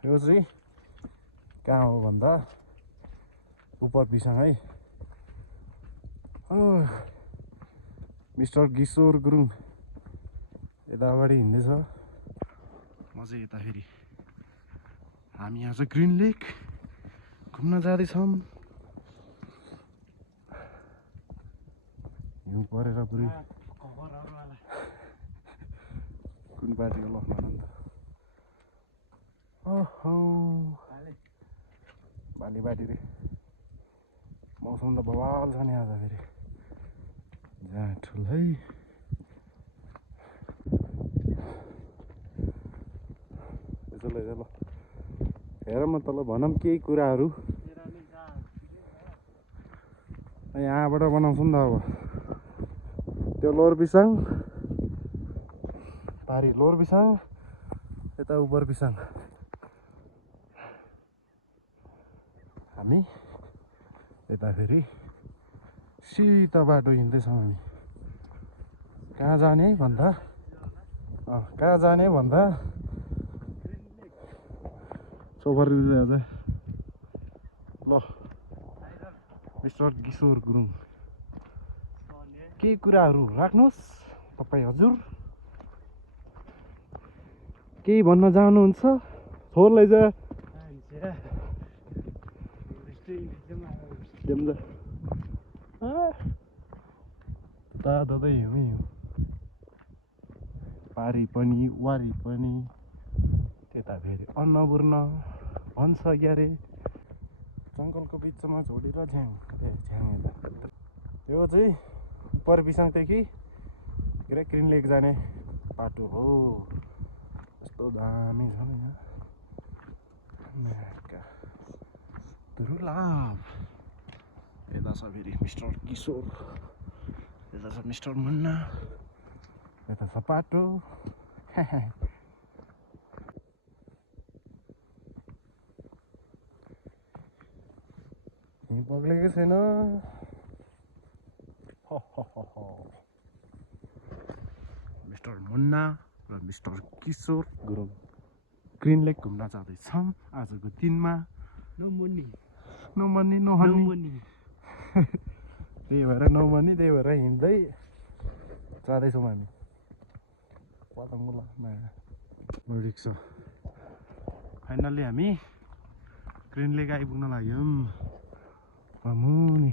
यो चाहिँ कहाँ हो भन्दा उपर पिसाङ है। मिस्टर किशोर गुरुङ यता अगाडि हिँड्दैछ, म चाहिँ यता फेरि। हामी यहाँ चाहिँ ग्रिन लेक घुम्न जाँदैछौँ। हिउँ परेर पुरै कुन पार्टीको लखमान त ओहो बाली बाटी रे। मौसम त बवाल छ नि आज फेरि, जहाँ ठुल है। यसो लैजा ल, हेर म तल भनौँ केही कुराहरू। यहाँबाट बनाउँछु नि त अब। त्यो लोवर पिसाङ पारी, लोवर पिसाङ यता उपर पिसाङ। हामी यता फेरि सिधा बाटो हिँड्दैछौँ। हामी कहाँ जाने भन्दा कहाँ जाने भन्दा सोफरले आज ल मिस्टर किशोर गुरुङ केही कुराहरू राख्नुहोस् तपाईँ हजुर। केही भन्न चाहनुहुन्छ? छोर लैजा दादै हिउँ हिउँ, पारी पनि वारी पनि। त्यता फेरि अन्नपूर्ण भन्छ ग्यारे। जङ्गलको बिचमा झोडी र झ्याङ झ्याङ। यो चाहिँ उपर पिसाङदेखि ग्रिन लेक जाने बाटो हो। यस्तो दामी छ नि यहाँ, दुर्लभ। यता छ फेरि मिस्टर किशोर, यता छ मिस्टर मुन्ना, यता छ बाटो। हिउँ पग्लेकै छैन। मिस्टर मुन्ना र mister Kishor Gurung green lake घुम्न जाँदैछौँ आजको दिनमा। No money no honey. त्यही भएर नो मनी, त्यही भएर हिँड्दै जाँदैछौँ हामी। पतङ्गुलामा रिक्सा। फाइनल्ली हामी ग्रिन लेक आइपुग्न लाग्यौँ। मुनि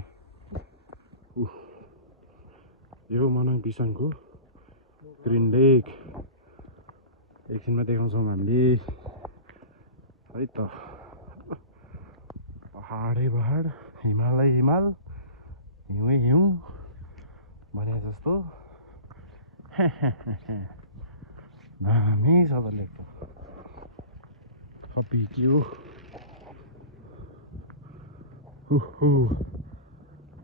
यो मनाङ पिसाङको ग्रिन लेक एकछिनमा देखाउँछौँ हामीले है त। पहाडै पहाड, हिमालै हिमाल, हिउँै हिउँ भने जस्तो दामी छ त लेक त। कपी के हो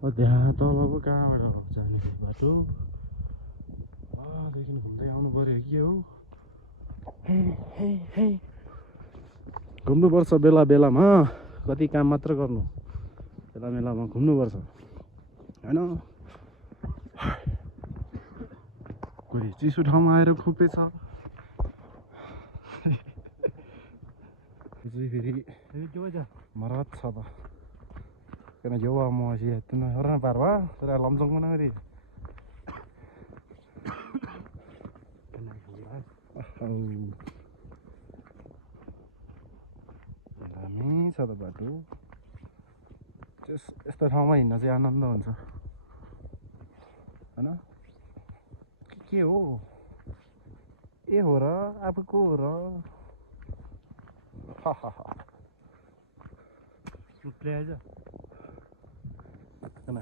त्यहाँ तल पो कहाँबाट हो जाने बाटो? देखि घुम्दै आउनु पर्यो के हो? घुम्नुपर्छ बेला बेलामा, कति काम मात्र गर्नु, बेला बेलामा घुम्नुपर्छ होइन। कोही चिसो ठाउँमा आएर खुपेछ। फेरि मरत छ त karena Jawa mau sih itu nah orang parwa sudah lomsong mana tadi हामी छ त बाटो यस्तो ठाउँमा हिँड्न चाहिँ आनन्द हुन्छ हैन। के हो ए हो र आफूको हो र हैन।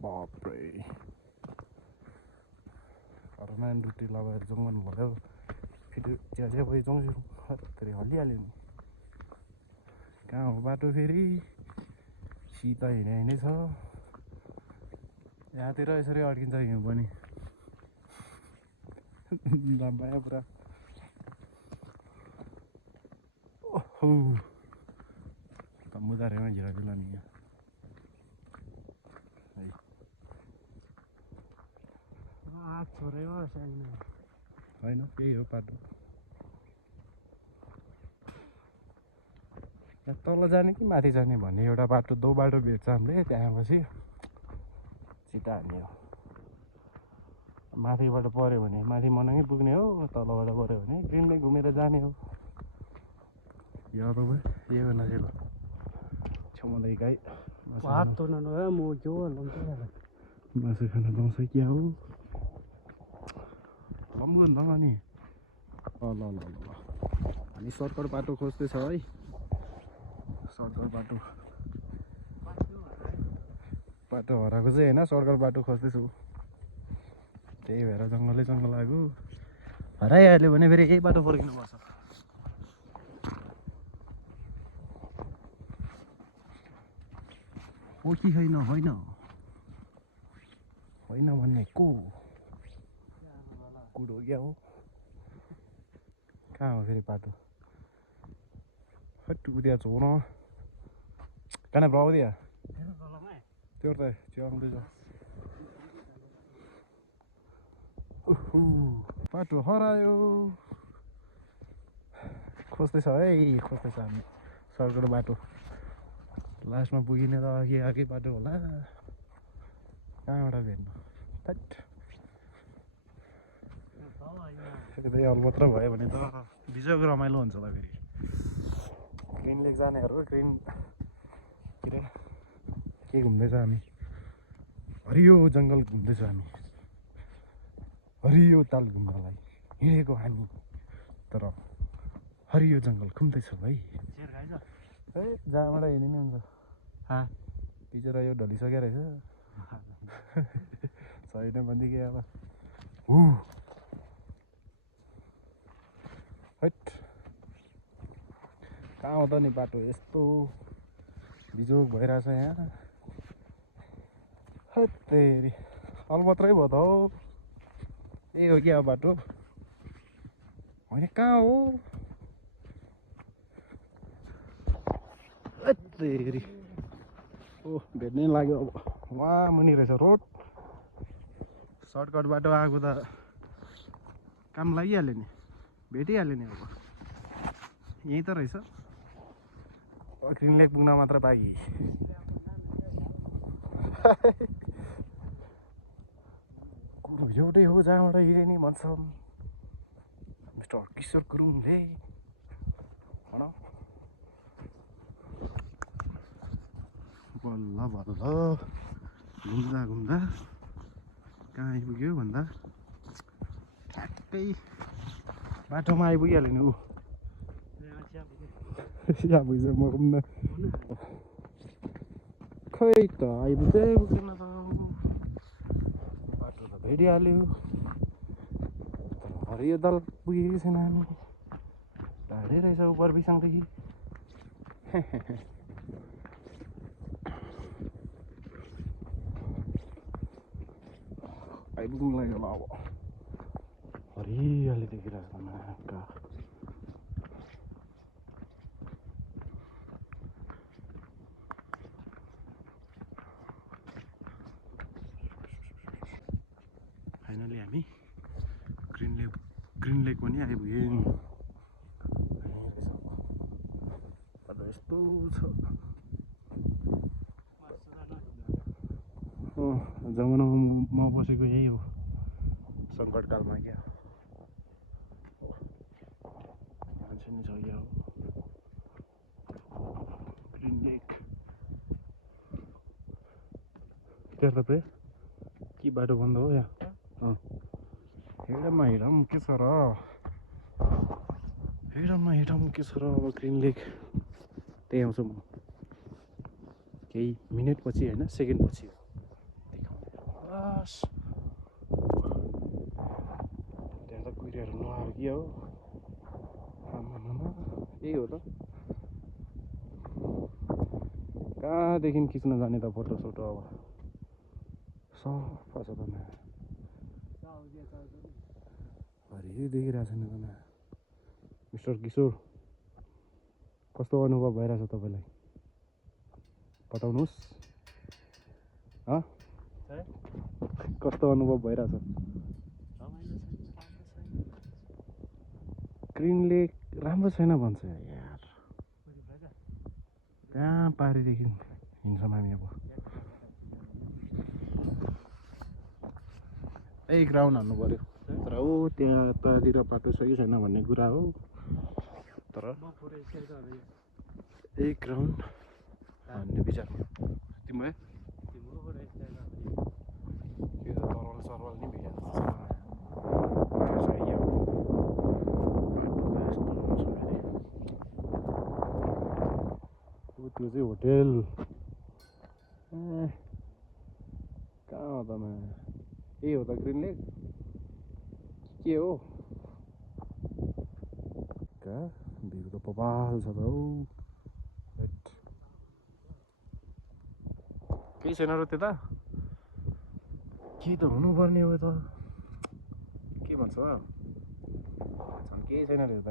बाप्रे घरमा ड्युटी लगाएर जङ्गल भयो फेरि चिया भयो जङ्गल फेरि हल्लिहाल्यो नि। कहाँ हो बाटो फेरि सिधा हिँडे छ यहाँतिर यसरी अड्किन्छ हिउँ पनि लाम्बाया पुरा। ओहो मुदारेमा झिराबिला नि होइन त्यही हो बाटो। तल जाने कि माथि जाने भन्ने एउटा बाटो दो बाटो भेट्छ हामीले त्यहाँपछि छिटा हान्ने हो माथिबाट पऱ्यो भने माथि मनाङै पुग्ने हो तलबाट पऱ्यो भने ग्रिनले घुमेर जाने हो यादव ये वाला है छमलाई गाई बात तो ना है मोजो लंके है मासु खान पाउँछ क्या हो कम गर्नु त अनि ल ल ल हामी सर्टकट बाटो खोज्दैछ है सर्टकट बाटो हराएको चाहिँ होइन सर्टकट बाटो खोज्दैछु त्यही भएर जङ्गलै जङ्गल आएको हराइहाल्यो भने फेरि यही बाटो फर्किनुपर्छ हो कि होइन होइन होइन भन्ने को कुरो क्या हो कहाँ हो फेरि बाटो हट उद्या छोड कहाँ ब्राउदिया त्यो त त्यो आउँदैछ बाटो हरायो खोज्दैछ है खोज्दैछ हामी सर्कट बाटो लास्टमा पुगिने त अघि आएकै बाटो होला कहाँबाट भेट्नु थट यतै हल मात्र भयो भने त बिजोग रमाइलो हुन्छ त फेरि ग्रिन लेक जानेहरू ग्रिन के अरे के घुम्दैछ हामी हरियो जङ्गल घुम्दैछ हामी हरियो ताल घुम्नलाई हिँडेको हामी तर हरियो जङ्गल घुम्दैछौँ है है जहाँबाट हिँड्ने हुन्छ बिचरा यो ढलिसक्यो रहेछ छैन भनेदेखि अब हट कहाँ हो त नि बाटो यस्तो बिजोग भइरहेछ यहाँ हत्तेरी अलमात्रै भयो त हौ यही हो क्या बाटो होइन कहाँ हो हत्तेरी ओ भेट्नै लाग्यो अब वहाँ मुनि रहेछ रोड सर्टकट बाटो आएको त काम लागिहाल्यो नि भेटिहाल्यो नि अब यहीँ त रहेछ ग्रिन लेक पुग्न मात्र बाँकी कुरो एउटै हो जहाँबाट हिँडे नि भन्छन् मिस्टर किशोर गुरुङले भन बल्ल बल्ल घुम्दा घुम्दा कहाँ आइपुग्यो भन्दा ठ्याक्कै बाटोमा आइपुगिहाल्यो नि ऊ या बुझ्छ म घुम्न खै त आइपुग्दै पुग्दैन त बाटो त भेटिहाल्यो हरियो दल पुगेकै छैन हामी ढाडै रहेछ उपर बिसाङदेखि आइपुग्नु लाग्यो होला अब हरियाली देखिरहेको छ नाका फाइनली हामी ग्रिन लेक पनि आइपुग्यौँ बाटो यस्तो छ जमानामा म बसेको यही हो सङ्कटकालमा क्या मान्छे नि छ क्या हो ग्रिन लेक त्यहाँ तपाईँ के बाटो बन्द हो यहाँ हिँडमा हिँडौँ के छ र हिँडमा हिँडौँ के छ र अब ग्रिन लेक त्यही आउँछु म केही मिनट पछि होइन सेकेन्ड पछि हो बस त्यहाँ त कुहिरोहरू नआएर के हो आमामा यही हो त कहाँदेखि खिच्न जाने त फोटो सोटो अब सफा छ त हरियो देखिरहेको छैन त मिस्टर किशोर कस्तो अनुभव भइरहेछ तपाईँलाई बताउनुहोस् कस्तो अनुभव भइरहेछ ग्रिन लेक राम्रो छैन भन्छ यार त्यहाँ पारिदेखि हिँड्छौँ हामी अब यही ग्राउन्ड हान्नु पऱ्यो तर हो त्यहाँ यतातिर बाटो छ कि छैन भन्ने कुरा हो तर यही ग्राउन्ड हान्ने विचारमा तिम्रो है के त तरल सरल नि भइहाल्छ त्यो चाहिँ होटेल कहाँ हो त यही हो त ग्रिन लेक के हो कहाँ भ्यू त बबाल छ त हौ केही छैन र त्यता के त हुनुपर्ने हो त के भन्छ झन् केही छैन रहेछ त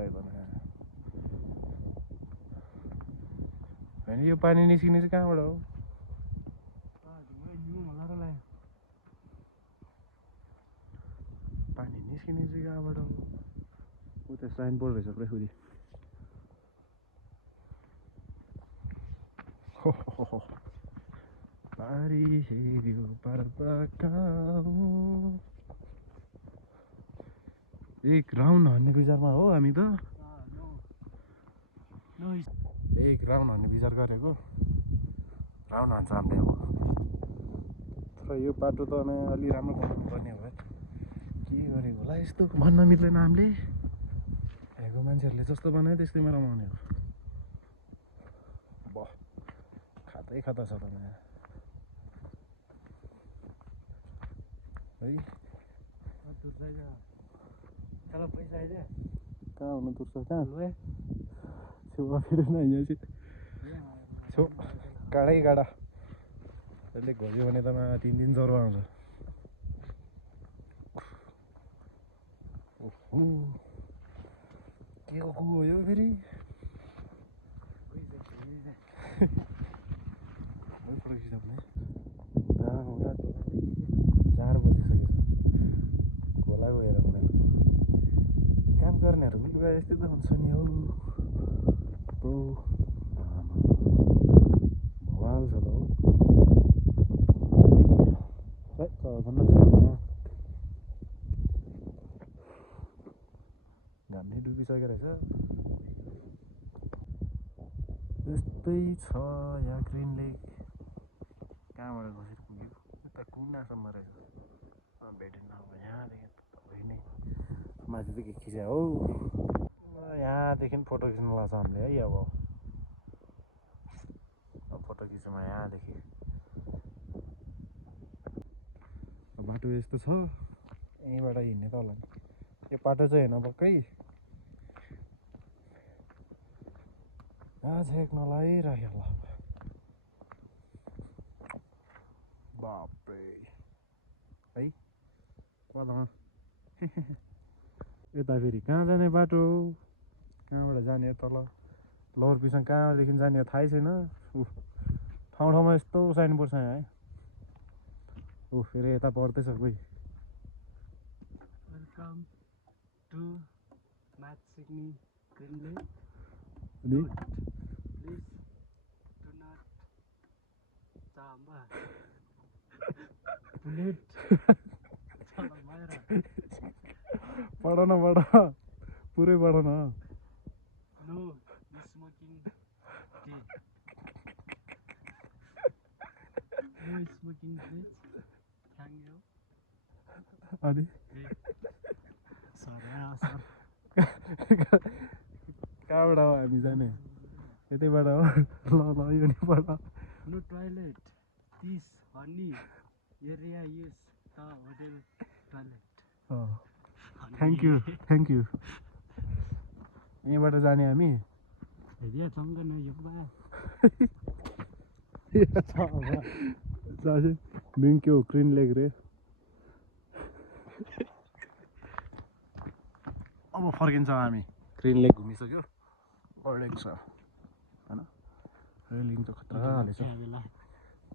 होइन यो पानी निस्किने चाहिँ कहाँबाट हो पानी निस्किने चाहिँ कहाँबाट हो उता साइन बोर्ड रहेछ पुरै फेरि पारी हेऱ्यो पर्दा कहाँ हो एक राउन्ड हान्ने विचारमा हो हामी त एक राउन्ड हान्ने विचार गरेको राउन्ड हान्छ हामीले अब तर यो बाटो त अलि राम्रो बनाउनु पर्ने हो के गरेको होला यस्तो भन्न मिल्दैन हामीले हेरेको मान्छेहरूले जस्तो बनायो त्यस्तैमा रमाउने हो ब खातै खाता छ त है कहाँ हुनु तुर्छ कहाँ छेउमा फेरि न यहाँ चाहिँ छेउ गाडै गाडा त्यसले घोल्यो भने त 3 दिन ज्वरो आउँछ ओहो के को हो यो फेरि फोटो खिच्दा 4 बजिसकेछ खोला गएर हुँदैन काम गर्नेहरू लुगा यस्तै त हुन्छ नि हौ ब्रो भवाल छ त हौ भन्न छैन घाम डुबिसकेको रहेछ यस्तै छ यहाँ ग्रिन लेक कहाँबाट घुसेर पुग्यो यता कुनासम्म रहेछ भेटेन अब यहाँदेखि तपाईँ नै माथिदेखि खिच्यो हौ यहाँदेखि फोटो खिच्नु लाग्छ हामीले है अब फोटो खिचौँ यहाँदेखि बाटो यस्तो छ यहीँबाट हिँड्ने त होला नि यो बाटो चाहिँ होइन भक्कै झेक नलागिराख्यो होला बाप्रे है कता यता फेरि कहाँ जाने बाटो कहाँबाट जाने तल लोवर पिसङ कहाँदेखि जाने हो थाहै छैन ठाउँ ठाउँमा यस्तो साइन बोर्ड छ यहाँ है फेरि यता पर्दैछ कोही वेलकम टु म्याथ सिक्ने green lake please do not bullet पढ न पुरै पढ न नो स्मोकिङ टी no smoking please thank you अनि कहाँबाट हो हामी जाने यतैबाट हो ल यो नि पढ नो टोइलेट दिस हन्ली area use the hotel toilet thank you यहीँबाट जाने हामी के हो ग्रिन लेक रे अब फर्किन्छ हामी ग्रिन लेक घुमिसक्यो लेक छ होइन रेलिङ त खतरा हालेछ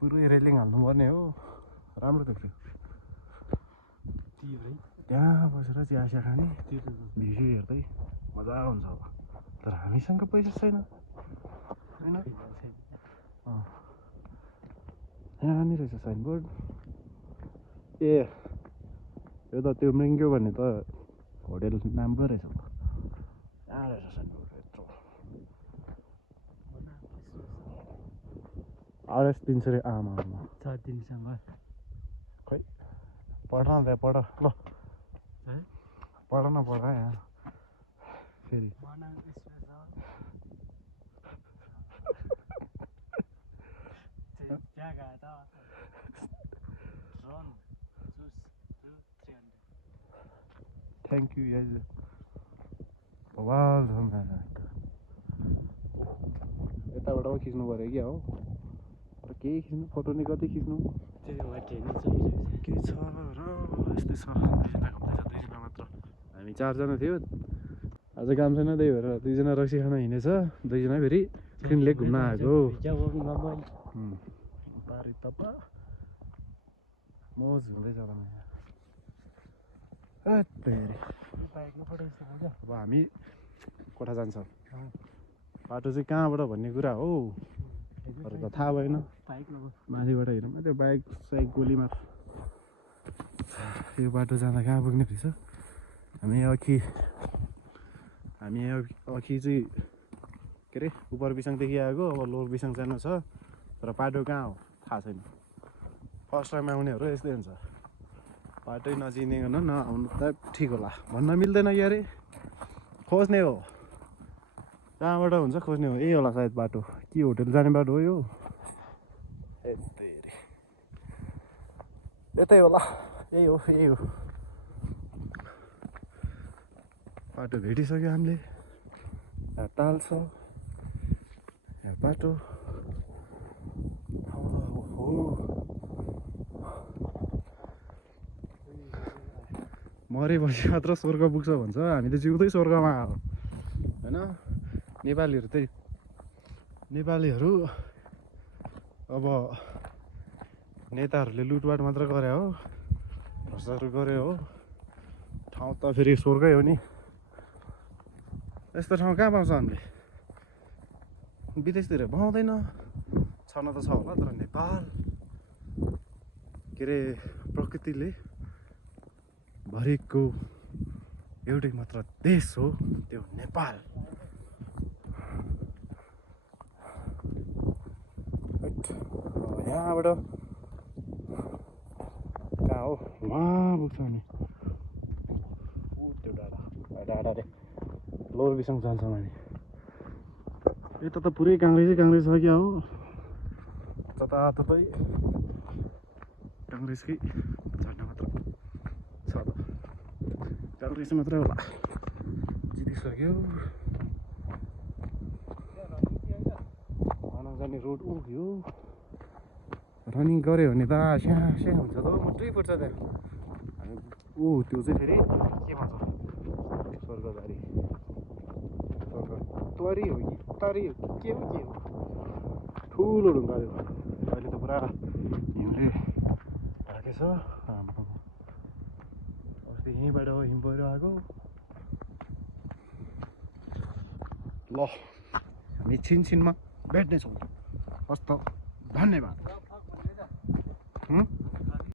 पुरै रेलिङ हाल्नुपर्ने हो राम्रो देख्थ्यो त्यहाँ बसेर चिया खाने भिडियो हेर्दै मजा हुन्छ अब तर हामीसँग पैसा छैन होइन यहाँनिर रहेछ साइनबोर्ड ए यो त त्यो मृङ्ग्यो भन्ने त होटेल नाम पो रहेछ यहाँ रहेछ साइनबोर्ड यत्रो RS 300 आमा 300 खै पढ न त्यहाँ पढ ल है पढ न पढ यहाँ फेरि थ्याङ्क यू याज भवाल यताबाट पो खिच्नु पऱ्यो क्या हो केही खिच्नु फोटो नि कति खिच्नु के छ र यस्तै छ 2जना मात्र हामी 4जना थियो आज काम छैन त्यही भएर 2जना रक्सी खान हिँडेछ 2जना फेरि ग्रिन लेक घुम्न आएको पारे तपा मोज हुँदैछ अब हामी कोठा जान्छौँ बाटो चाहिँ कहाँबाट भन्ने कुरा हो तर त थाहा भएन माथिबाट हेरौँ त्यो बाइक साइक गोलीमा यो बाटो जाँदा कहाँ पुग्ने रहेछ हामी अघि चाहिँ के अरे उपर बिसाङदेखि आएको अब लोवर बिसाङ जानु छ तर बाटो कहाँ हो थाहा छैन फर्स्ट टाइम आउनेहरू यस्तै हुन्छ बाटै नचिनिकन नआउनु त ठिक होला भन्न मिल्दैन कि अरे खोज्ने हो कहाँबाट हुन्छ खोज्ने हो यही होला सायद बाटो के होटेल जाने बाटो हो यो यतै होला यही हो बाटो भेटिसक्यो हामीले यहाँ ताल छ यहाँ बाटो मरेपछि मात्र स्वर्ग पुग्छ भन्छ हामी त जिउँदै स्वर्गमा आयो होइन नेपालीहरू अब नेताहरूले लुटपाट मात्र गरे हो भ्रष्टाचार गरे हो ठाउँ त फेरि स्वर्गै हो नि यस्तो ठाउँ कहाँ पाउँछ हामीले विदेशतिर पाउँदैन छन त छ होला तर नेपाल के अरे प्रकृतिले भरिको एउटै मात्र देश हो त्यो नेपाल यहाँबाट कहाँ हो वहाँ पुग्छ हामी त्यो डाँडा रे लोवर बिसाङ जान्छौँ हामी यता त पुरै काङ्ग्रेस छ क्या हो जताततै काङ्ग्रेसकै झन्डा मात्र छ त काङ्ग्रेस मात्रै होला जितिसक्यो भनौँ जाने रोड यो रनिङ गऱ्यो भने त स्या हुन्छ त मात्रै पर्छ त्यहाँ हामी त्यो चाहिँ फेरि के भन्छ स्वर्गदारी तरी हो कि तरी हो के हो ठुलो ढुङ्गा यो अहिले त पुरा हिउँले ढाकेछ अस्ति यहीँबाट हिउँ पहिरो आएको ल हामी छिनछिनमा भेट्नेछौँ हस् त धन्यवाद